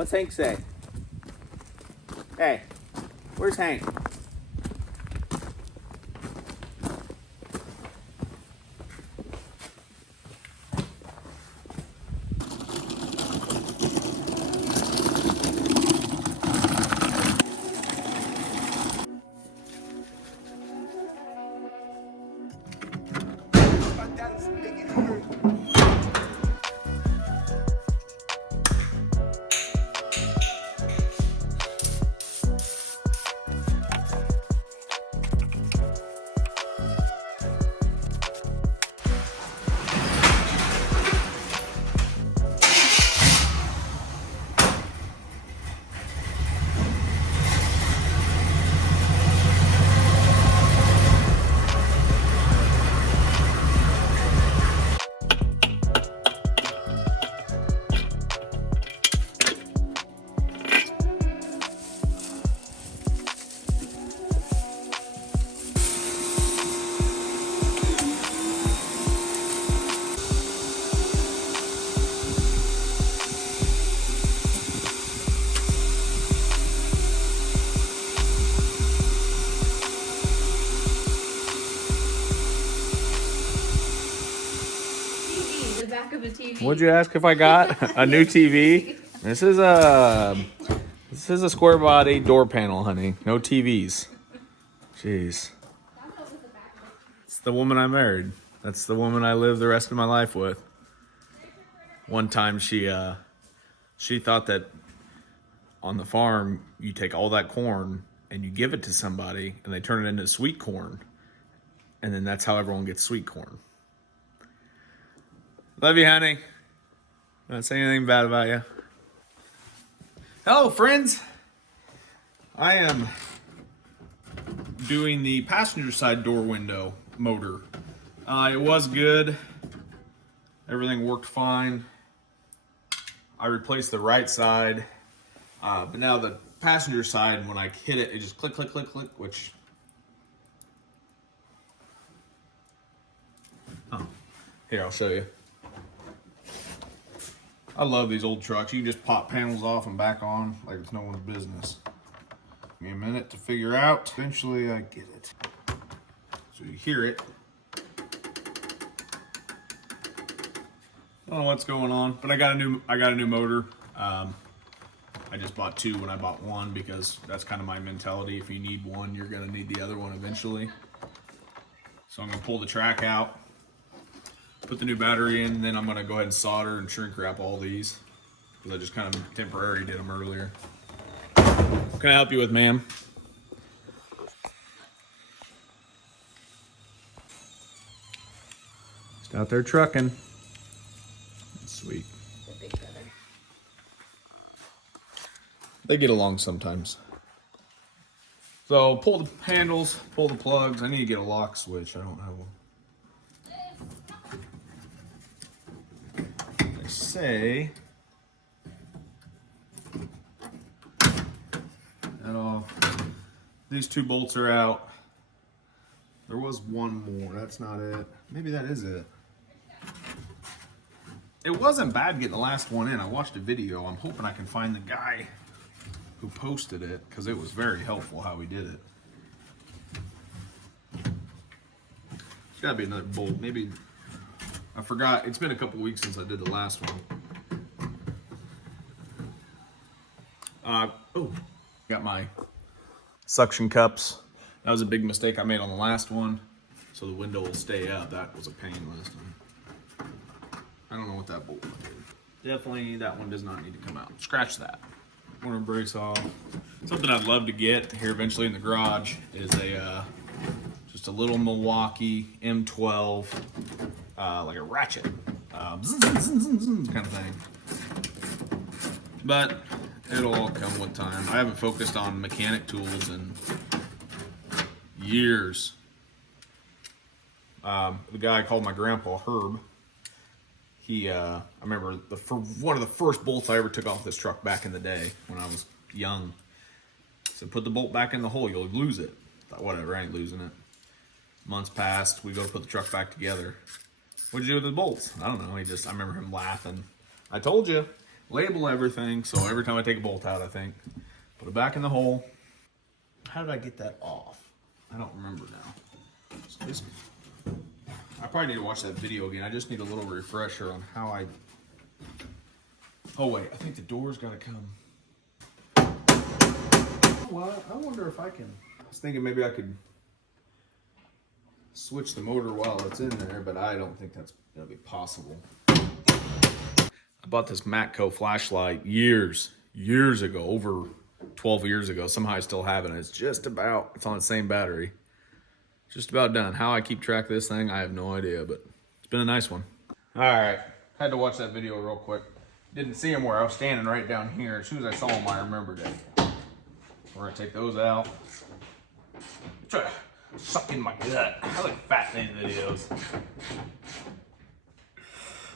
What's Hank say? Hey, where's Hank? The back of a TV. What'd you ask if I got? A new TV? This is a square body door panel, honey. No TVs. Jeez. It's the woman I married. That's the woman I live the rest of my life with. One time she thought that on the farm you take all that corn and you give it to somebody and they turn it into sweet corn. And then that's how everyone gets sweet corn. Love you, honey. Not saying anything bad about you. Hello, friends. I am doing the passenger side door window motor. It was good. Everything worked fine. I replaced the right side. But now the passenger side, when I hit it, it just click, click, click, click, which... Oh, here, I'll show you. I love these old trucks. You can just pop panels off and back on like it's no one's business. Give me a minute to figure out. Eventually I get it. So you hear it. I don't know what's going on, but I got a new motor. I just bought two when I bought one because that's kind of my mentality. If you need one, you're gonna need the other one eventually. So I'm gonna pull the track out, put the new battery in, and then I'm gonna go ahead and solder and shrink wrap all these because I just kind of temporarily did them earlier. What can I help you with, ma'am? Just out there trucking. Sweet. They get along sometimes. So pull the handles, pull the plugs. I need to get a lock switch. I don't have one. They say that all these two bolts are out. There was one more. That's not it. Maybe that is it. It wasn't bad getting the last one in. I watched a video. I'm hoping I can find the guy who posted it because it was very helpful how he did it. There's gotta be another bolt. Maybe I forgot. It's been a couple weeks since I did the last one. Oh, got my suction cups. That was a big mistake I made on the last one. So the window will stay up. That was a pain last time. I don't know what that bolt did. Definitely that one does not need to come out. Scratch that. Corner brace off. Something I'd love to get here eventually in the garage is a just a little Milwaukee M12, like a ratchet, kind of thing. But it'll all come with time. I haven't focused on mechanic tools in years. The guy I called my grandpa Herb. I remember one of the first bolts I ever took off this truck back in the day when I was young. So put the bolt back in the hole, you'll lose it. Thought, whatever, I ain't losing it. Months passed, we go to put the truck back together. What'd you do with the bolts? I don't know, I remember him laughing. I told you, label everything, so every time I take a bolt out, I think, put it back in the hole. How did I get that off? I don't remember now. So this, I probably need to watch that video again. I just need a little refresher on how I... Oh wait, I think the door's gotta come. Well, I wonder if I can... I was thinking maybe I could switch the motor while it's in there, but I don't think that's gonna be possible. I bought this Matco flashlight years ago, over 12 years ago. Somehow I still have it. It's just about, it's on the same battery. Just about done. How I keep track of this thing, I have no idea, but it's been a nice one. All right, had to watch that video real quick. Didn't see him where I was standing right down here. As soon as I saw him, I remembered it. We're gonna take those out. Try to suck in my gut. I like fat in these videos.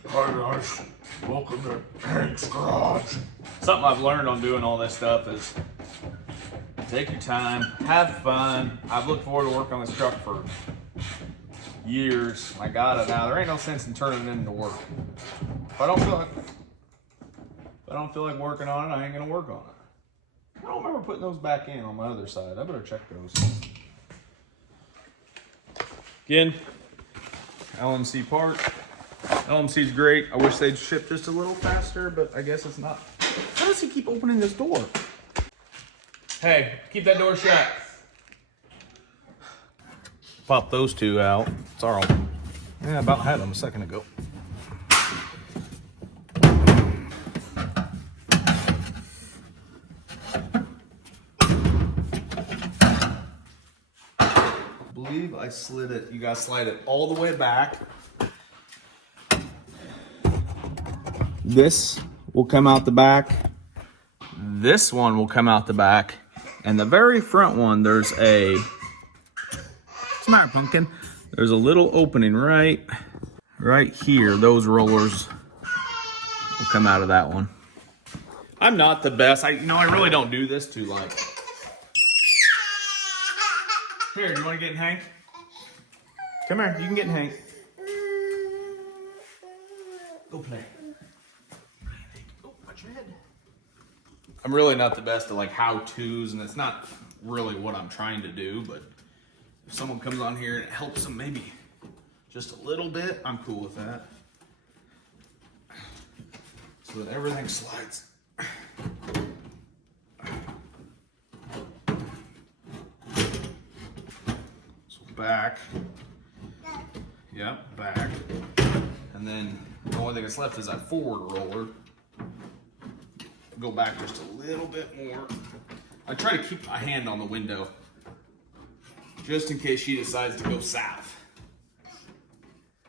Hi guys, welcome to Hank's Garage. Something I've learned on doing all this stuff is take your time, have fun. I've looked forward to working on this truck for years. I got it now. There ain't no sense in turning it into work. If I don't feel like working on it, I ain't gonna work on it. I don't remember putting those back in on my other side. I better check those. Again, LMC part. LMC's great. I wish they'd ship just a little faster, but I guess it's not. How does he keep opening this door? Hey, keep that door shut. Pop those two out. It's all. Yeah, I about had them a second ago. I believe I slid it. You guys slide it all the way back. This will come out the back. This one will come out the back. And the very front one, there's a... What's the matter, pumpkin? There's a little opening right here. Those rollers will come out of that one. I'm not the best. I really don't do this to like... Here, do you want to get in Hank? Come here, you can get in Hank. Go play. I'm really not the best at like how-tos, and it's not really what I'm trying to do, but if someone comes on here and it helps them maybe just a little bit, I'm cool with that. So that everything slides. So back. Yep, back. And then the only thing that's left is that forward roller. Go back just a little bit more. I try to keep my hand on the window just in case she decides to go south.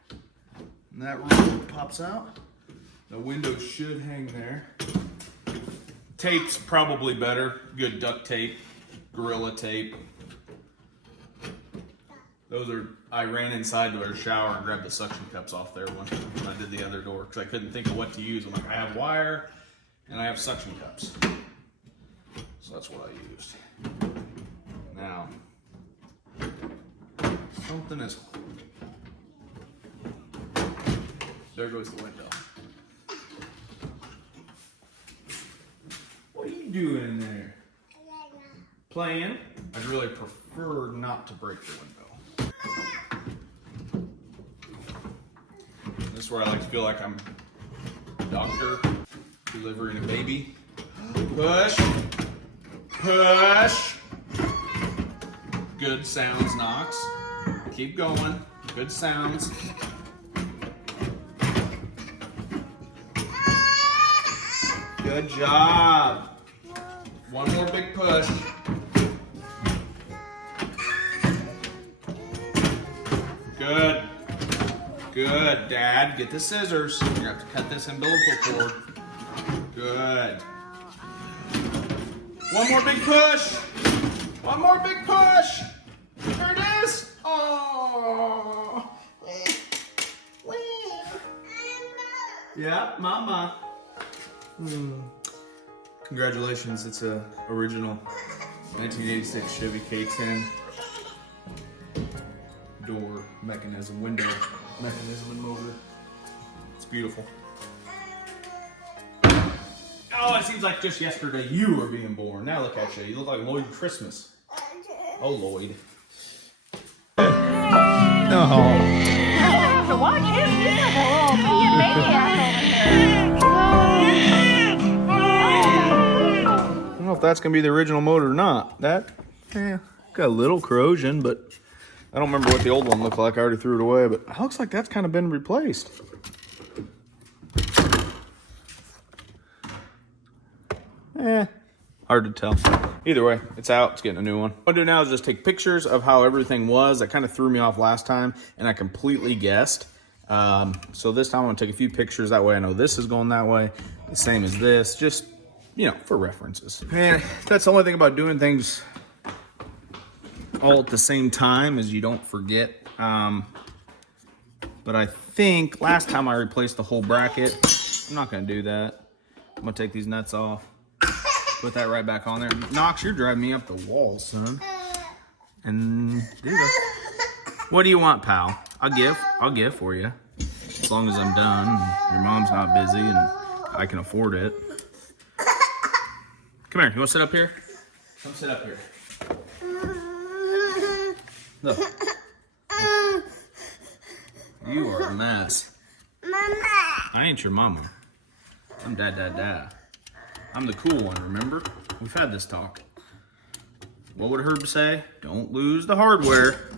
And that roller pops out. The window should hang there. Tape's probably better. Good duct tape, Gorilla tape. Those are, I ran inside to her shower and grabbed the suction cups off there when I did the other door because I couldn't think of what to use. I'm like, I have wire. And I have suction cups. So that's what I used. Now, something is... There goes the window. What are you doing in there? Playing? I'd really prefer not to break the window. This is where I like to feel like I'm a doctor. Delivering a baby. Push. Push. Good sounds, Knox. Keep going. Good sounds. Good job. One more big push. Good. Good, Dad. Get the scissors. You're gonna have to cut this umbilical cord. Good. One more big push. One more big push. There it is. Oh. Yeah, Mama. Congratulations. It's a original 1986 Chevy K10 door mechanism, window mechanism and motor. It's beautiful. Oh, it seems like just yesterday you were being born. Now look at you. You look like Lloyd Christmas. Oh, Lloyd. Oh. So watch him. He's like a little maniac I don't know if that's gonna be the original motor or not. That, got a little corrosion, but I don't remember what the old one looked like. I already threw it away, but it looks like that's kind of been replaced. Hard to tell. Either way, it's out. It's getting a new one. What I'm doing now is just take pictures of how everything was. That kind of threw me off last time, and I completely guessed. So this time I'm gonna take a few pictures. That way I know this is going that way. The same as this, just, you know, for references. Man, that's the only thing about doing things all at the same time is you don't forget. But I think last time I replaced the whole bracket. I'm not gonna do that. I'm gonna take these nuts off. Put that right back on there. Knox, you're driving me up the wall, son. And what do you want, pal? I'll give for you. As long as I'm done. Your mom's not busy and I can afford it. Come here, you wanna sit up here? Come sit up here. Look. You are a mess. Mama. I ain't your mama. I'm dad. I'm the cool one, remember? We've had this talk. What would Herb say? Don't lose the hardware.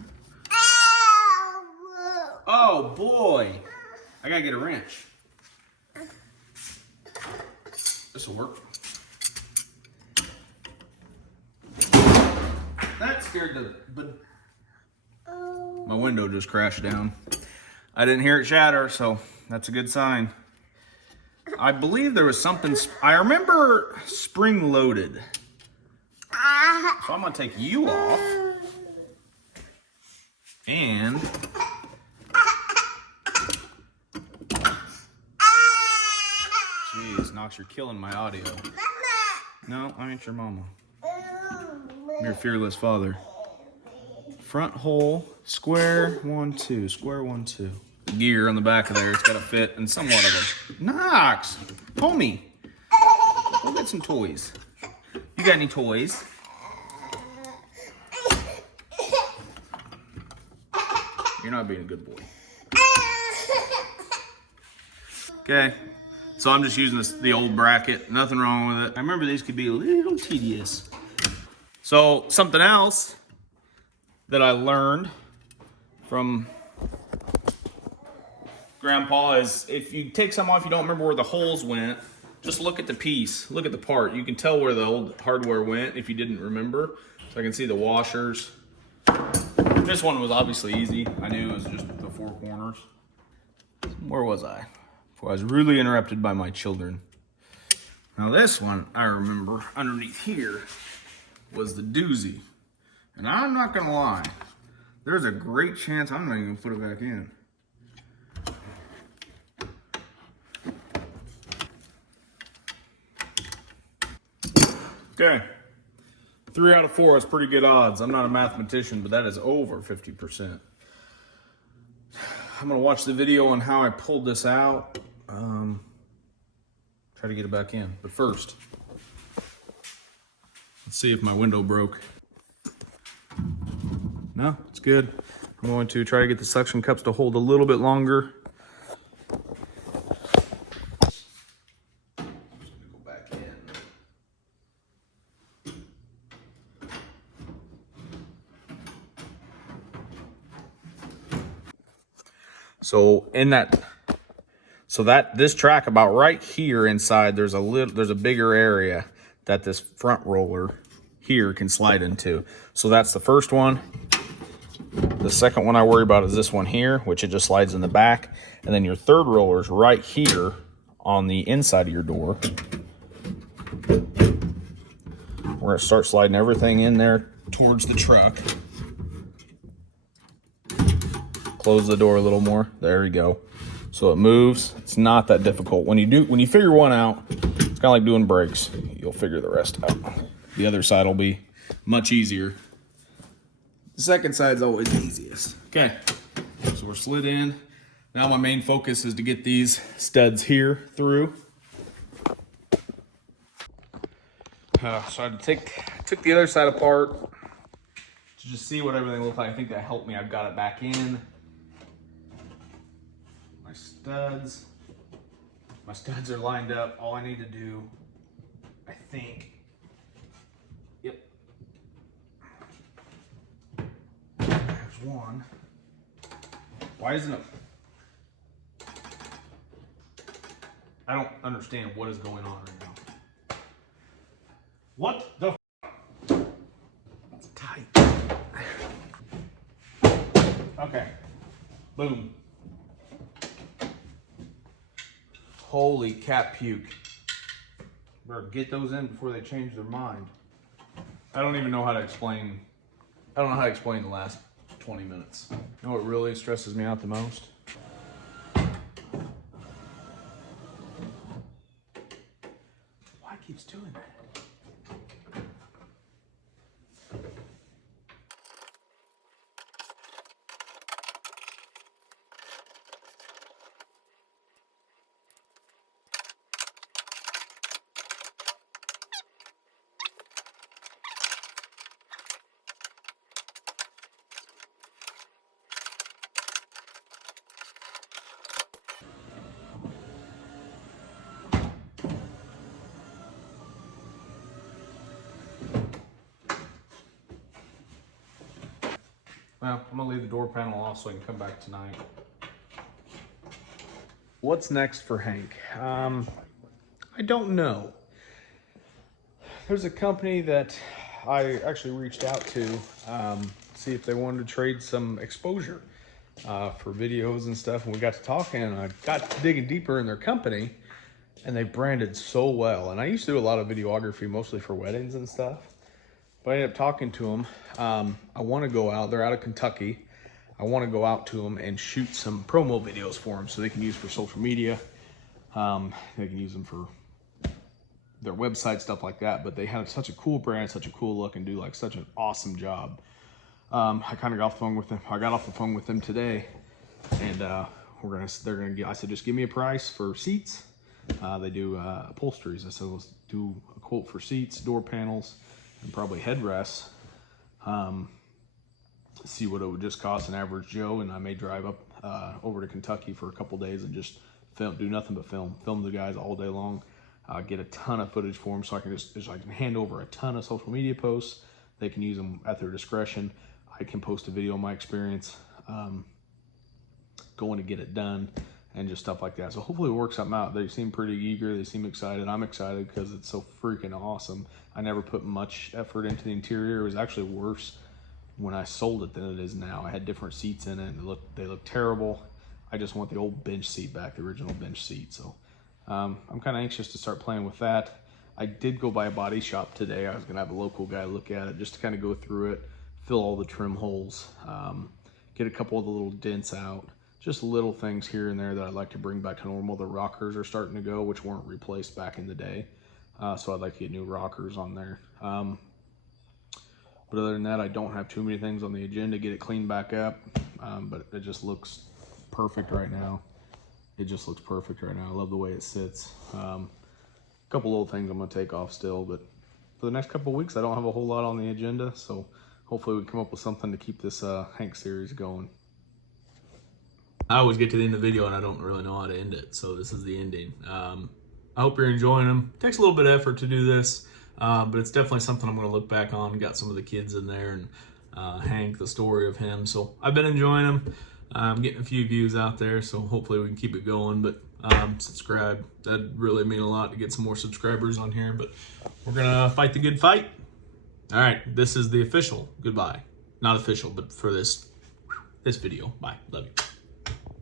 Oh boy. I gotta get a wrench. This'll work. That scared my window just crashed down. I didn't hear it shatter, so that's a good sign. I believe there was something, I remember spring loaded. So I'm gonna take you off. And jeez, Knox, you're killing my audio. No, I ain't your mama. I'm your fearless father. Front hole, square 1 2, square 1 2. Gear on the back of there, it's gotta fit in somewhat of a Knox, homie. Go get some toys. You got any toys? You're not being a good boy. Okay, so I'm just using the old bracket. Nothing wrong with it. I remember these could be a little tedious. So something else that I learned from Grandpa is if you take some off, you don't remember where the holes went, just look at the piece, look at the part. You can tell where the old hardware went if you didn't remember. So I can see the washers. This one was obviously easy. I knew it was just the 4 corners. Where was I? Before I was rudely interrupted by my children. Now this one, I remember underneath here was the doozy. And I'm not gonna lie, there's a great chance I'm not even gonna put it back in. Okay, 3 out of 4 is pretty good odds. I'm not a mathematician, but that is over 50%. I'm gonna watch the video on how I pulled this out. Try to get it back in, but first, let's see if my window broke. No, it's good. I'm going to try to get the suction cups to hold a little bit longer. Go back in. So in that, this track about right here inside, there's a bigger area that this front roller here can slide into. So that's the first one. The second one I worry about is this one here, which it just slides in the back. And then your third roller is right here on the inside of your door. We're gonna start sliding everything in there towards the truck. Close the door a little more. There we go. So it moves. It's not that difficult. When you figure one out, it's kind of like doing brakes. You'll figure the rest out. The other side will be much easier. The second side's always the easiest. Okay, so we're slid in. Now my main focus is to get these studs here through. So I took the other side apart to just see what everything looked like. I think that helped me. I've got it back in. My studs are lined up. All I need to do, I think, yep. There's one. Why isn't it? I don't understand what is going on right now. What the? It's tight. Okay. Boom. Holy cat puke. Better get those in before they change their mind. I don't even know how to explain. I don't know how to explain the last 20 minutes. You know what really stresses me out the most? Why it keeps doing that? Well, I'm gonna leave the door panel off so I can come back tonight. What's next for Hank? I don't know. There's a company that I actually reached out to, see if they wanted to trade some exposure for videos and stuff. And we got to talking, and I got digging deeper in their company, and they branded so well. And I used to do a lot of videography, mostly for weddings and stuff. But I ended up talking to them. I want to go out. They're out of Kentucky. I want to go out to them and shoot some promo videos for them so they can use for social media. They can use them for their website, stuff like that. But they have such a cool brand, such a cool look, and do like such an awesome job. I kind of got off the phone with them. I got off the phone with them today, and they're gonna get. I said, just give me a price for seats. They do upholsteries. I said, let's do a quote for seats, door panels, and probably headrests. See what it would just cost an average Joe, and I may drive up over to Kentucky for a couple days and just do nothing but film the guys all day long. Get a ton of footage for them, so I can hand over a ton of social media posts. They can use them at their discretion. I can post a video of my experience going to get it done and just stuff like that. So hopefully it works something out. They seem pretty eager. They seem excited. I'm excited because it's so freaking awesome. I never put much effort into the interior. It was actually worse when I sold it than it is now. I had different seats in it, and they look terrible. I just want the old bench seat back, the original bench seat. So I'm kind of anxious to start playing with that. I did go by a body shop today. I was gonna have a local guy look at it just to kind of go through it, fill all the trim holes, get a couple of the little dents out, just little things here and there that I'd like to bring back to normal. The rockers are starting to go, which weren't replaced back in the day. So I'd like to get new rockers on there. But other than that, I don't have too many things on the agenda. Get it cleaned back up, but it just looks perfect right now. It just looks perfect right now. I love the way it sits. A couple little things I'm gonna take off still, but for the next couple of weeks, I don't have a whole lot on the agenda. So hopefully we can come up with something to keep this Hank series going. I always get to the end of the video and I don't really know how to end it, so this is the ending. I hope you're enjoying them. It takes a little bit of effort to do this, but it's definitely something I'm going to look back on. Got some of the kids in there, and Hank, the story of him. So I've been enjoying them. I'm getting a few views out there, so hopefully we can keep it going. But subscribe. That'd really mean a lot to get some more subscribers on here. But we're going to fight the good fight. All right, this is the official goodbye. Not official, but for this video. Bye. Love you.